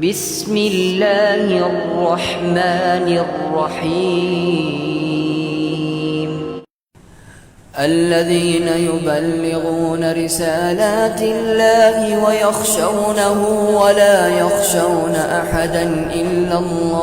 بسم الله الرحمن الرحيم. الذين يبلغون رسالات الله ويخشونه ولا يخشون أحدا إلا الله.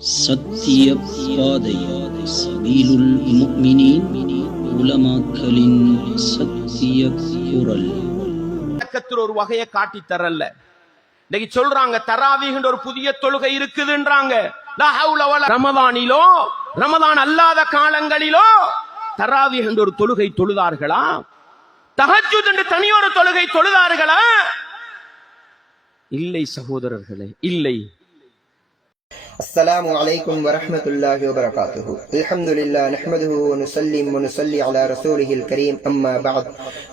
سَتِيَ بَادِيَ سبيل المؤمنين உலமாக்களின் சத்திய குரல். வழக்கத்தில் ஒரு வகையை காட்டி தரல இன்னைக்கு சொல்றாங்க தராவிகின்ற ஒரு புதிய தொழுகை இருக்குதுன்றாங்க. ரமதானிலோ ரமதான் அல்லாத காலங்களிலோ தராவிஹ் என்ற ஒரு தொழுகை தொழுதார்களா? தஹஜ்ஜுத் என்று தனியொரு தொழுகை தொழுதார்களா? இல்லை சகோதரர்களே இல்லை. السلام عليكم ورحمة الله وبركاته الحمد لله نحمده ونسلم ونصلي على رسوله الكريم أما بعد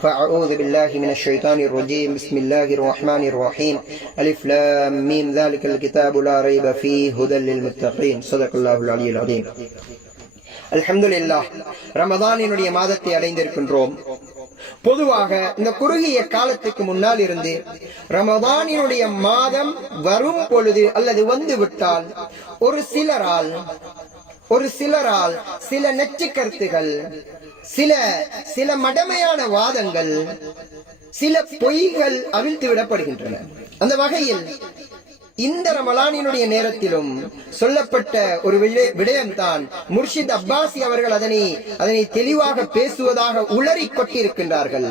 فأعوذ بالله من الشيطان الرجيم بسم الله الرحمن الرحيم ألف لام ميم ذلك الكتاب لا ريب فيه هدى للمتقين صدق الله العلي العظيم அல்ஹம்துலில்லாஹ் ரமதானினுடைய மாதத்தை அடைந்திருக்கின்றோம் பொதுவாக இந்த குறுகிய காலத்துக்கு முன்னால் இருந்து ரமதானினுடைய மாதம் வரும் பொழுது அல்லது வந்து விட்டால் ஒரு சிலரால் ஒரு சிலரால் சில நெச்சு கருத்துகள் சில சில மடமையான வாதங்கள் சில பொய்கள் அவிழ்த்து விடப்படுகின்றன. அந்த வகையில் இந்த ரமலானினுடைய நேரத்திலும் சொல்லப்பட்ட ஒரு விடய- விடயம்தான் முர்ஷித் அப்பாசி அவர்கள் அதனை அதனை தெளிவாக பேசுவதாக உளறி கொட்டிருக்கின்றார்கள்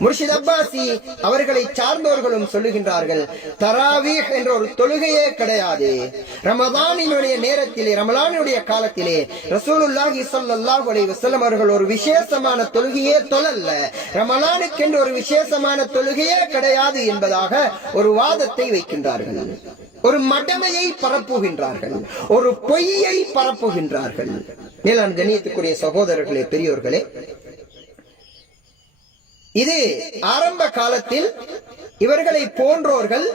முர்ஷித் அப்பாசி அவர்களை சார்ந்தவர்களும் சொல்லுகின்றார்கள் தராவீஹ் என்ற ஒரு தொழுகையே கிடையாது. ரமதானினுடைய நேரத்திலே ரமலானுடைய காலத்திலே ரசூலுல்லாஹி ஸல்லல்லாஹு அலைஹி வஸல்லம் அவர்கள் ஒரு விசேஷமான தொழுகையே தொழல்ல. ரமலானுக்கென்று ஒரு விசேஷமான தொழுகையே கிடையாது என்பதாக ஒரு வாதத்தை வைக்கின்றார்கள். ஒரு மடமையை பரப்புகின்றார்கள். ஒரு பொய்யை பரப்புகின்றார்கள். மேலான கண்ணியத்துக்குரிய சகோதரர்களே பெரியோர்களே இது ஆரம்ப காலத்தில் இவர்களை போன்றோர்கள்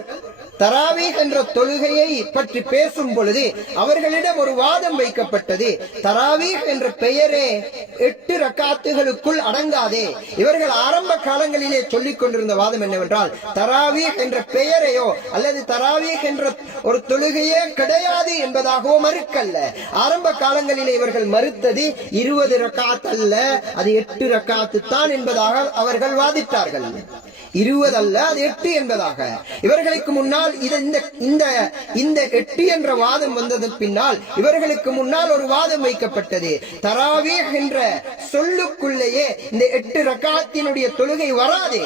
தராவி என்ற தொழுகையை பற்றி பேசும் பொழுது அவர்களிடம் ஒரு வாதம் வைக்கப்பட்டது. தராவி என்ற பெயரே எட்டு ரக்காத்துகளுக்குள் அடங்காதே. இவர்கள் ஆரம்ப காலங்களிலே சொல்லிக் கொண்டிருந்த வாதம் என்னவென்றால் தராவி என்ற பெயரையோ அல்லது தராவி என்ற ஒரு தொழுகையே கிடையாது என்பதாகவோ மறுக்கல்ல. ஆரம்ப காலங்களிலே இவர்கள் மறுத்தது இருபது ரக்காத் அல்ல அது எட்டு ரக்காத்து தான் என்பதாக அவர்கள் வாதிட்டார்கள். இருபது அல்ல அது எட்டு என்பதாக. இவர்களுக்கு முன்னால் இது இந்த இந்த இந்த எட்டு என்ற வாதம் வந்ததன் பின்னால் இவர்களுக்கு முன்னால் ஒரு வாதம் வைக்கப்பட்டது. தராவே என்ற சொல்லுக்குள்ளேயே இந்த எட்டு ரக்காத்தினுடைய தொழுகை வராதே.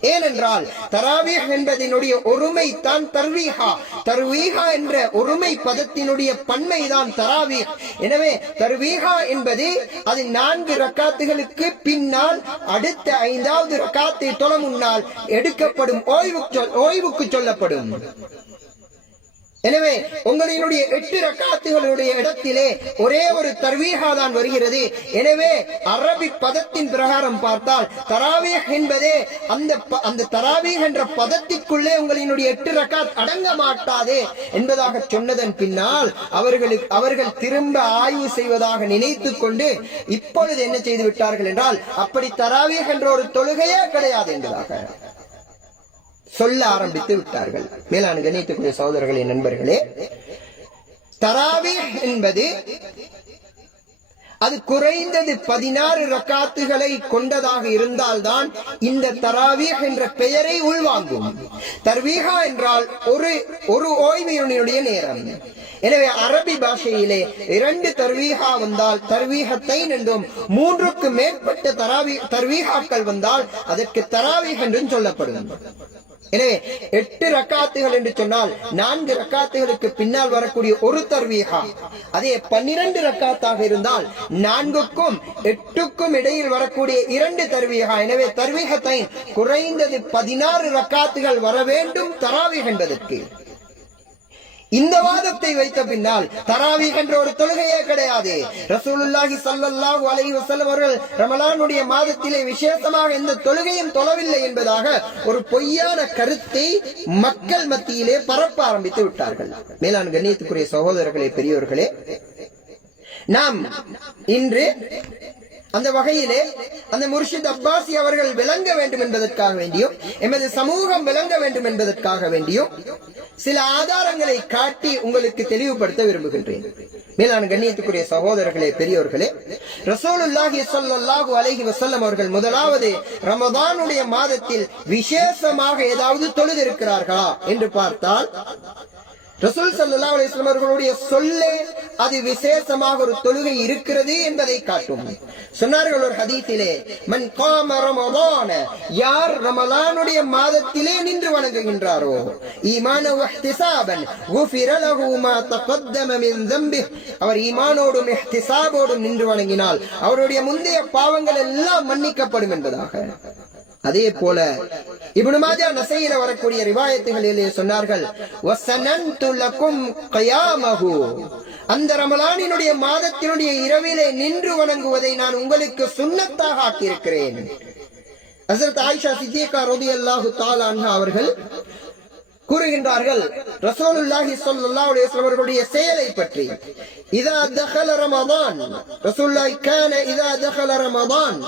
ஏனென்றால் தராவீஹ் என்பதனுடைய ஒருமை தான் தர்வீஹா. தர்வீஹா என்ற ஒருமை பதத்தினுடைய பன்மை தான் எனவே தர்வீகா என்பது அது நான்கு ரக்காத்துகளுக்கு பின்னால் அடுத்த ஐந்தாவது ரக்காத்தை தொழ முன்னால் எடுக்கப்படும் ஓய்வுக்கு ஓய்வுக்கு சொல்லப்படும். எனவே உங்களினுடைய எட்டு ரக்காத்துகளுடைய இடத்திலே ஒரே ஒரு தர்வீகா தான் வருகிறது. எனவே அரபி பதத்தின் பிரகாரம் பார்த்தால் தராவீஹ் என்பதே அந்த அந்த தராவீஹ் என்ற பதத்திற்குள்ளே உங்களினுடைய எட்டு ரக்காத் அடங்க மாட்டாதே என்பதாக சொன்னதன் பின்னால் அவர்களுக்கு அவர்கள் திரும்ப ஆய்வு செய்வதாக நினைத்து கொண்டு இப்பொழுது என்ன செய்து விட்டார்கள் என்றால் அப்படி தராவீஹ் என்ற ஒரு தொழுகையே கிடையாது என்பதாக. சொல்ல ஆரம்பித்து விட்டார்கள். மேலான கணியத்துக்குரிய சகோதரர்களே நண்பர்களே தராவி என்பது அது குறைந்தது பதினாறு ரக்காத்துகளை கொண்டதாக இருந்தால்தான் இந்த தராவீஹ் என்ற பெயரை உள்வாங்கும். தர்வீகா என்றால் ஒரு ஒரு ஓய்வினுடைய நேரம். எனவே அரபி பாஷையிலே இரண்டு தர்வீகா வந்தால் தர்வீகத்தை என்றும் மூன்றுக்கு மேற்பட்ட தராவி தர்வீகாக்கள் வந்தால் அதற்கு தராவீஹ் என்றும் சொல்லப்படும். எனவே எட்டு ரக்காத்துகள் என்று சொன்னால் நான்கு ரக்காத்துகளுக்கு பின்னால் வரக்கூடிய ஒரு தர்வீகா. அதே பன்னிரண்டு ரக்காத்தாக இருந்தால் நான்குக்கும் எட்டுக்கும் இடையில் வரக்கூடிய இரண்டு தர்வீகா. எனவே தர்வீகத்தை குறைந்தது பதினாறு ரக்காத்துகள் வர வேண்டும் தராவீக் என்பதற்கு. இந்த வாதத்தை வைத்த பின்னால் தராவி என்ற ஒரு தொழுகையே கிடையாது. ரசூலுல்லாஹி சல்லல்லாஹு அலைஹி வஸல்லம் அவர்கள் ரமலானுடைய மாதத்திலே விசேஷமாக எந்த தொழுகையும் தொழவில்லை என்பதாக ஒரு பொய்யான கருத்தை மக்கள் மத்தியிலே பரப்ப ஆரம்பித்து விட்டார்கள். மேலான கண்ணியத்துக்குரிய சகோதரர்களே பெரியோர்களே நாம் இன்று அந்த வகையிலே அந்த முர்ஷித் அப்பாசி அவர்கள் விளங்க வேண்டும் என்பதற்காக வேண்டியும் எமது சமூகம் விளங்க வேண்டும் என்பதற்காக வேண்டியும் சில ஆதாரங்களை காட்டி உங்களுக்கு தெளிவுபடுத்த விரும்புகின்றேன். மேலான கண்ணியத்துக்குரிய சகோதரர்களே பெரியோர்களே ரசோலுல்லாஹி சொல்லாஹு அலஹி வசல்லம் அவர்கள் முதலாவது ரமதானுடைய மாதத்தில் விசேஷமாக ஏதாவது தொழுது இருக்கிறார்களா என்று பார்த்தால் ரசூல் சல்லா அலிஸ்லாம் அவர்களுடைய சொல்லே அது விசேஷமாக ஒரு தொழுகை இருக்கிறது என்பதை காட்டும். சொன்னார்கள் ஒரு ஹதீத்திலே மன் காம ரமதான யார் ரமலானுடைய மாதத்திலே நின்று வணங்குகின்றாரோ ஈமான வஹ்திசாபன் குஃபிர லஹு மா தகத்தம மின் தம்பிஹ் அவர் ஈமானோடும் இஹ்திசாபோடும் நின்று வணங்கினால் அவருடைய முந்தைய பாவங்கள் எல்லாம் மன்னிக்கப்படும் என்பதாக. அதே போல இப்னு மாஜா நசையில வரக்கூடிய ரிவாயத்துகளிலே சொன்னார்கள் வசனன்து லகும் கயாமஹு. அந்த ரமலானினுடைய மாதத்தினுடைய இரவிலே நின்று வணங்குவதை நான் உங்களுக்கு சுண்ணத்தாக ஆக்கியிருக்கிறேன். ஹசரத் ஆயிஷா சித்தியக்கா ரலியல்லாஹு அல்லாஹு அன்ஹா அவர்கள் கூறுகின்றார்கள் ரசூலுல்லாஹி ஸல்லல்லாஹு அலைஹி வஸல்லம் அவர்களுடைய செயலை பற்றி இதா தഖல ரமதான் ரசூலுல்லாஹி கான இதா தഖல ரமதான்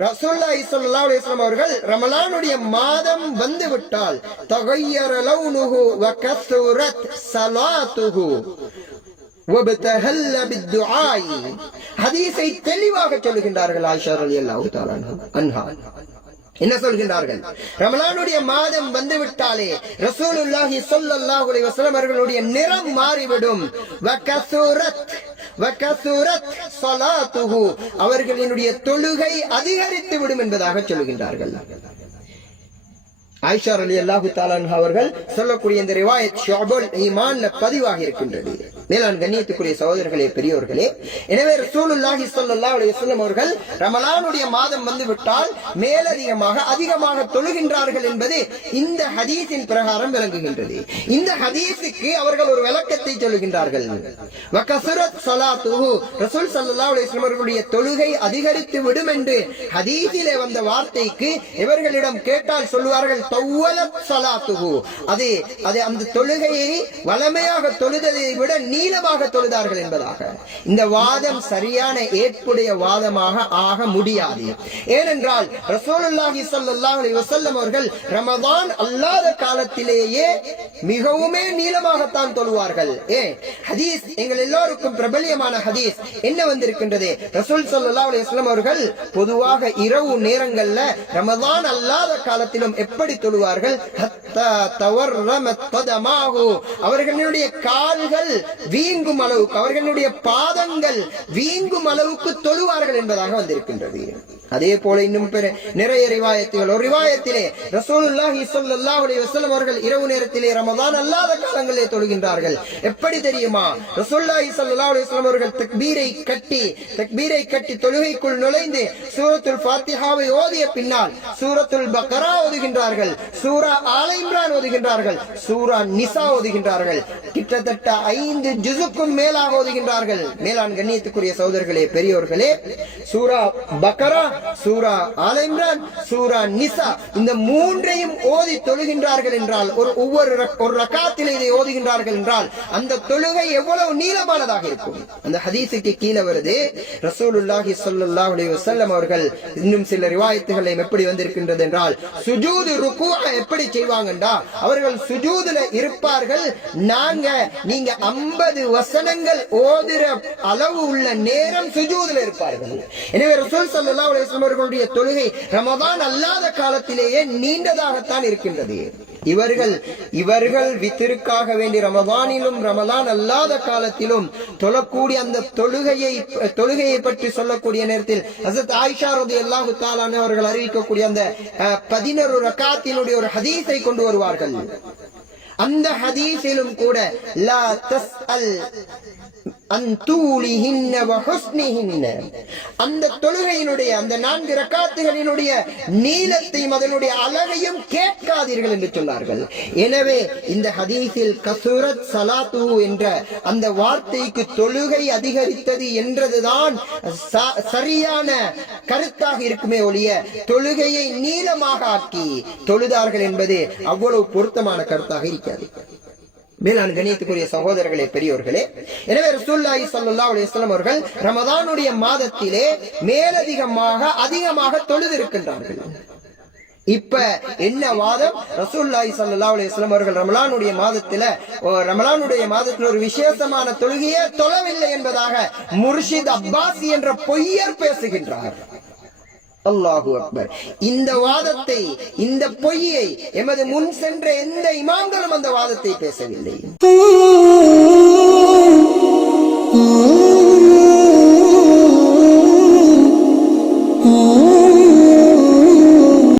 ரசூலுல்லாஹி ஸல்லல்லாஹு அலைஹி வஸல்லம் அவர்கள் ரமலானுடைய மாதம் வந்து விட்டால் தகய்யர லௌனுஹு வ கஸுரத் ஸலாத்துஹு وابتهل بالدعاء ஹதீஸை தெளிவாக சொல்லுகின்றார்கள் ஆயிஷா ரலியல்லாஹு தஆலா அன்ஹா என்ன சொல்கின்றார்கள் ரமலானுடைய மாதம் வந்துவிட்டாலே ரசூலுல்லாஹி ஸல்லல்லாஹு அலைஹி வஸல்லம் அவர்களுடைய நிறம் மாறிவிடும் வகசுரத் வகசுரத் ஸலாத்துஹு அவர்களினுடைய தொழுகை அதிகரித்து விடும் என்பதாக சொல்லுகின்றார்கள். ஆயிஷா அலி அல்லாஹு தாலான் அவர்கள் சொல்லக்கூடிய இந்த ரிவாயத் ஷுஅபுல் ஈமான்ல பதிவாக இருக்கின்றது. மேலான் கண்ணியத்துக்குரிய சகோதரர்களே பெரியோர்களே எனவே ரசூலுல்லாஹி ஸல்லல்லாஹு அலைஹி வஸல்லம் அவர்கள் ரமலானுடைய மாதம் வந்து விட்டால் மேலதிகமாக அதிகமாக தொழுகின்றார்கள் என்பது இந்த ஹதீஸின் பிரகாரம் விளங்குகின்றது. இந்த ஹதீஸுக்கு அவர்கள் ஒரு விளக்கத்தை சொல்லுகின்றார்கள். வகசுரத் ஸலாத்துஹு ரசூல் ஸல்லல்லாஹு அலைஹி வஸல்லம் அவர்களுடைய தொழுகை அதிகரித்து விடும் என்று ஹதீஸிலே வந்த வார்த்தைக்கு இவர்களிடம் கேட்டால் சொல்லுவார்கள் அது அது அந்த தொழுகையை வளமையாக தொழுததை விட நீளமாக தொழுதார்கள் என்பதாக. இந்த வாதம் சரியான ஏற்புடைய வாதமாக ஆக முடியாது. ஏனென்றால் ரசோலுல்லாஹி சல்லாஹ் வசல்லம் அவர்கள் ரமதான் அல்லாத காலத்திலேயே மிகவுமே நீளமாகத்தான் தொழுவார்கள். ஏ ஹதீஸ் எங்கள் எல்லோருக்கும் பிரபலியமான ஹதீஸ் என்ன வந்திருக்கின்றது? ரசூல் சல்லா அலி அவர்கள் பொதுவாக இரவு நேரங்கள்ல ரமதான் அல்லாத காலத்திலும் எப்படி தொழுவார்கள் அவர்களுடைய கால்கள் வீங்கும் அளவுக்கு அவர்களுடைய பாதங்கள் வீங்கும் அளவுக்கு தொழுவார்கள் என்பதாக வந்திருக்கின்றது. அதே போல இன்னும் நிறைய ரிவாயத்துகள். ஒரு ரிவாயத்திலே ரசூலுல்லாஹி ஸல்லல்லாஹு அலைஹி வஸல்லம் அவர்கள் இரவு நேரத்திலே ரமதான் அல்லாத காலங்களிலே தொழுகின்றார்கள். எப்படி தெரியுமா? ரசூலுல்லாஹி ஸல்லல்லாஹு அலைஹி வஸல்லம் அவர்கள் தக்பீரை கட்டி தக்பீரை கட்டி தொழுகைக்குள் நுழைந்து சூரத்துல் ஃபாத்திஹாவை ஓதிய பின்னால் சூரத்துல் பக்ரா ஓதுகின்றார்கள். சூரா ஆல இம்ரான் ஓதுகின்றார்கள். சூரா நிசா ஓதுகின்றார்கள். கிட்டத்தட்ட ஐந்து ஜுசுக்கும் மேலாக ஓதுகின்றார்கள். மேலான் கண்ணியத்துக்குரிய சகோதரர்களே பெரியோர்களே சூரா பக்ரா சூரா ஆல இம்ரான் சூரா நிசா. இந்த மூன்றையும் ஓதி தொழுகின்றார்கள் என்றால் ஒரு ஒவ்வொரு ஒரு ரக்காத்திலே இதை ஓதுகின்றார்கள் என்றால் அந்த தொழுகை எவ்வளவு நீளமானதாக இருக்கும்? அந்த ஹதீஸுக்கு கீழே வருது ரசூலுல்லாஹி ஸல்லல்லாஹு அலைஹி வஸல்லம் அவர்கள் இன்னும் சில ரிவாயத்துகளை எப்படி வந்திருக்கின்றது என்றால் சுஜூது ருக்குஅ எப்படி செய்வாங்கண்டா? அவர்கள் சுஜூதுல இருப்பார்கள் நாங்க நீங்க 50 வசனங்கள் ஓதுற அளவு உள்ள நேரம் சுஜூதுல இருப்பார்கள். எனவே ரசூல் ஸல்லல்லாஹு அலைஹி அவர்களுடைய தொழுகை ரமதான் அல்லாத காலத்திலேயே நீண்டதாகத்தான் இருக்கின்றது. இவர்கள் இவர்கள் வித்திருக்காக வேண்டி ரமதானிலும் ரமதான் அல்லாத காலத்திலும் தொழக்கூடிய அந்த தொழுகையை தொழுகையை பற்றி சொல்லக்கூடிய நேரத்தில் ஹசரத் ஆயிஷா ரலியல்லாஹு தாலான அவர்கள் அறிவிக்கக்கூடிய அந்த பதினொரு ரக்காத்தினுடைய ஒரு ஹதீஸை கொண்டு வருவார்கள். அந்த ஹதீஸிலும் கூட லா தஸ் அல் அந்த தொழுகையினுடைய அந்த நான்கு ரக்காத்துகளினுடைய நீளத்தையும் அதனுடைய அழகையும் கேட்காதீர்கள் என்று சொன்னார்கள். எனவே இந்த ஹதீஸில் கசூரத் சலாத்து என்ற அந்த வார்த்தைக்கு தொழுகை அதிகரித்தது என்றதுதான் ச- சரியான கருத்தாக இருக்குமே ஒழிய தொழுகையை நீளமாக ஆக்கி தொழுதார்கள் என்பது அவ்வளவு பொருத்தமான கருத்தாக இருக்காது. மேலான கணியத்துக்குரிய சகோதரர்களே பெரியோர்களே எனவே ரசூல்லாஹி ஸல்லல்லாஹு அலைஹி வஸல்லம் அவர்கள் ரமதானுடைய மாதத்திலே மேலதிகமாக அதிகமாக தொழுதிருக்கின்றார்கள். இப்ப என்ன வாதம்? ரசூல்லாஹி ஸல்லல்லாஹு அலைஹி வஸல்லம் அவர்கள் ரமலானுடைய மாதத்தில ரமலானுடைய மாதத்தில் ஒரு விசேஷமான தொழுகையே தொழவில்லை என்பதாக முர்ஷித் அப்பாசி என்ற பொய்யர் பேசுகின்றார். அல்லாஹு அக்பர். இந்த வாதத்தை இந்த பொய்யை எமது முன் சென்ற எந்த இமாம்களும் அந்த வாதத்தை பேசவில்லை.